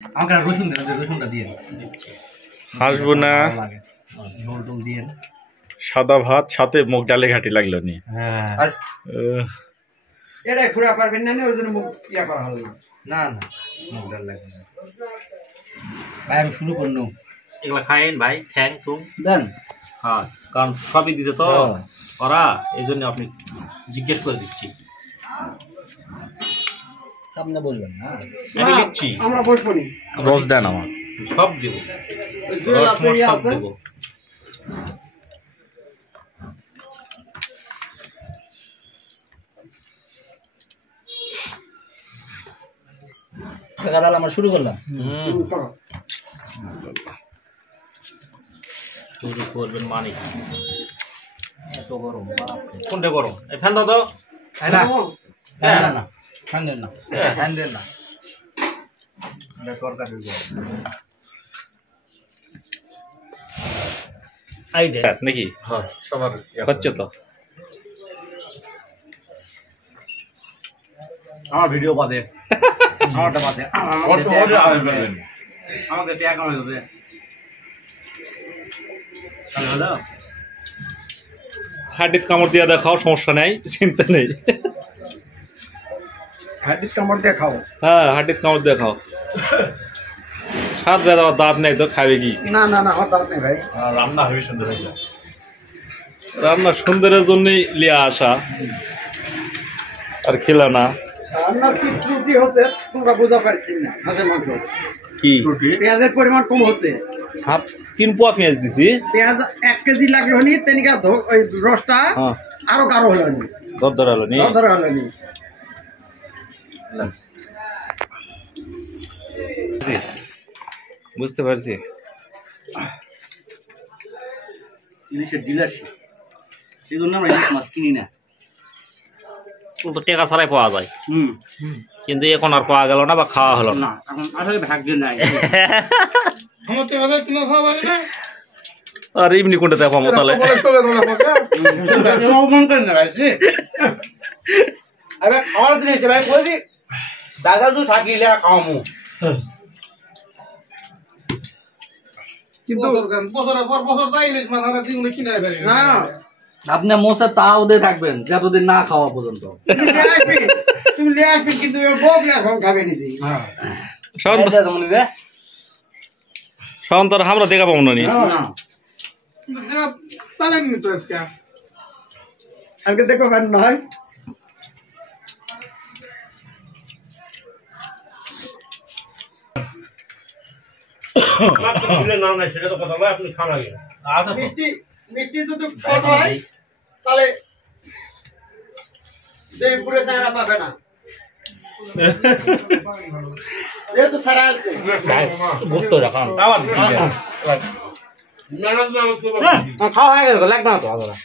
আমাকে রসুন দেন, রসুনটা দিয়ে হাসবো না। ঝোল টোল দিয়ে সাদা ভাত সাথে মুগ ডালে ঘাটি লাগলো নি। হ্যাঁ, আর এটাই ঘুরা পারবেন না, ওই জন্য মুখ ইয়া করা হলো না। না না মুগ ডাল লাগবে না ভাই। আমি শুরু করলাম, এগুলা খাইন ভাই, ঠ্যাং টুং দেন। হ্যাঁ, কারণ সবই দিছে তো ওরা, এই জন্য আপনি জিজ্ঞেস করে দিচ্ছি। সামনে বলবেন না, আমি লিখছি, আমরা বসবো নি। রস দেন আমার। সব দেব, রস মস সব দেব। গাদাল আমরা শুরু করলাম। শুরু করবেন মানে কি? এত গরম, কোনটা গরম? এই ফ্যান দাও তো। না হ্যাঁ। না না খান দেন না, খান দেন না, এটা তরকারি এই দে নাকি হ্যাঁ, সবার হচ্ছে তো। আমার ভিডিও বাদে, আমারটা বাদে, আমাদের ট্যাগ আমার হবে। হ্যালো, হাড্ডিত কামড় দিয়ে দেখাও, সমস্যা নাই, চিন্তা নেই। হাড্ডির কামড় দিয়ে খাও। হ্যাঁ, হাড্ডিত কামড় দিয়ে খাও। সাত বেলা দাঁত নেই তো খাবে কি? না না না, আমার দাঁত নেই ভাই। রান্না হেবি সুন্দর হয়েছে। রান্না সুন্দরের জন্যই লিয়া আসা, আর খেলা না। রান্নার কি ত্রুটি হচ্ছে তোমরা বুঝা পারছি না। হাঁসের মাংস কি পেঁয়াজের পরিমাণ কম হচ্ছে। হাফ 3 পোয়া পেঁয়াজ দিছি। পেঁয়াজ 1 কেজি লাগলো নি, তেনিকা ওই রসটা হ্যাঁ, আরো গাঢ় হলো নি, দর হলো নি। ধরা হলো নি। বুঝতে পারছি। ইলিশের ডিলারশিপ, সেই জন্য আমরা ইলিশ মাছ কিনি না। তো টাকা ছাড়াই পাওয়া যায়, কিন্তু এখন আর পাওয়া গেল না বা খাওয়া হলো না। না এখন আসলে ভাগ্যে নাই। আর এমনি কোনটা দেখো তাহলে। মন করেন না ভাই, আরে খাওয়ার জিনিস ভাই, বলছি দাদা তুই থাকিলে খাওয়ামু, কিন্তু বছরের পর বছর তাই ইলিশ মাছ আমরা দিগুলো কিনে ফেলি না, আপনি মোসা তাও দিয়ে থাকবেন যতদিন না খাওয়া পর্যন্ত। তুমি লিয়ে আসবে, কিন্তু বক না খাবে নিদি। সান্তর আমরা দেখা পাবো না নি। তাহলে নিত আজকে আজকে দেখো কেন নয়। নাম নাই সেটা তো কথা নয়, আপনি খান আগে। মিষ্টি মিষ্টি যদি ছোট হয় তাহলে দেবপুরে সারা পাবে না, যেহেতু সারা আছে। বুঝতে রাখান আবার খাওয়া হয়ে গেল, লাগবে না তো আলাদা।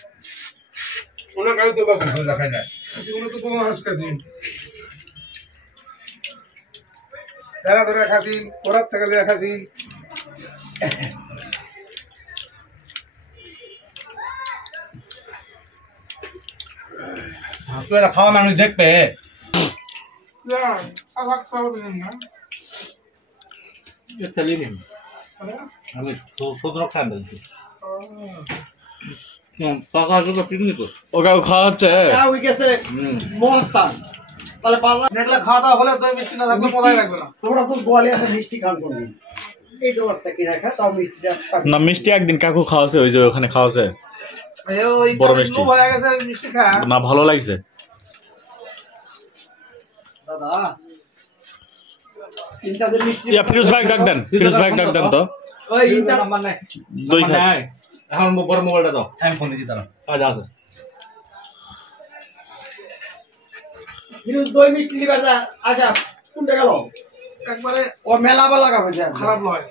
ওনার কাছে তো বাবু দেখায় না, জীবনে তো কোনো মানুষ কাছে যারা ধরে খাসি ওরার থেকে ধরে খাসি। খাওয়া মানুষ দেখবে। আবার খাওয়া দেবেন না, আমি সতেরো খাই বলছি টাকা আসলে পিকনিক ওকে খাওয়া হচ্ছে। ওই গেছে মস্তান, তাহলে পাল্লা দেখলে খাওয়া দাওয়া হলে দই মিষ্টি না থাকলে মজাই লাগবে না। তোমরা তো গোয়ালে একটা মিষ্টি খান করবি, এই জোয়ারটা কি রাখা তাও মিষ্টিটা না, মিষ্টি একদিন কাকু খাওয়াছে, ওই যে ওখানে খাওয়াছে, ওই বড় মিষ্টি। লোভ হয়ে গেছে ওই মিষ্টি খা। না ভালো লাগছে। দাদা ইন্টাদের মিষ্টি ফিরোজ ভাই ডাক দেন, ফিরোজ ভাই ডাক দেন তো। ওই ইন্টার নাম্বার নাই, দই নাম্বার খাই। নাই। এখন বড় মোবাইলটা দাও, আমি ফোন দিচ্ছি তারা। কাজ আছে। ফিরোজ দই মিষ্টি দিবা যা। আচ্ছা কোনটা গেল? একবারে ও মেলা বেলা খাবে যা। খারাপ নয়।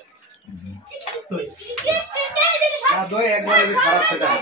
দই একবারে খারাপ হয়ে যায়।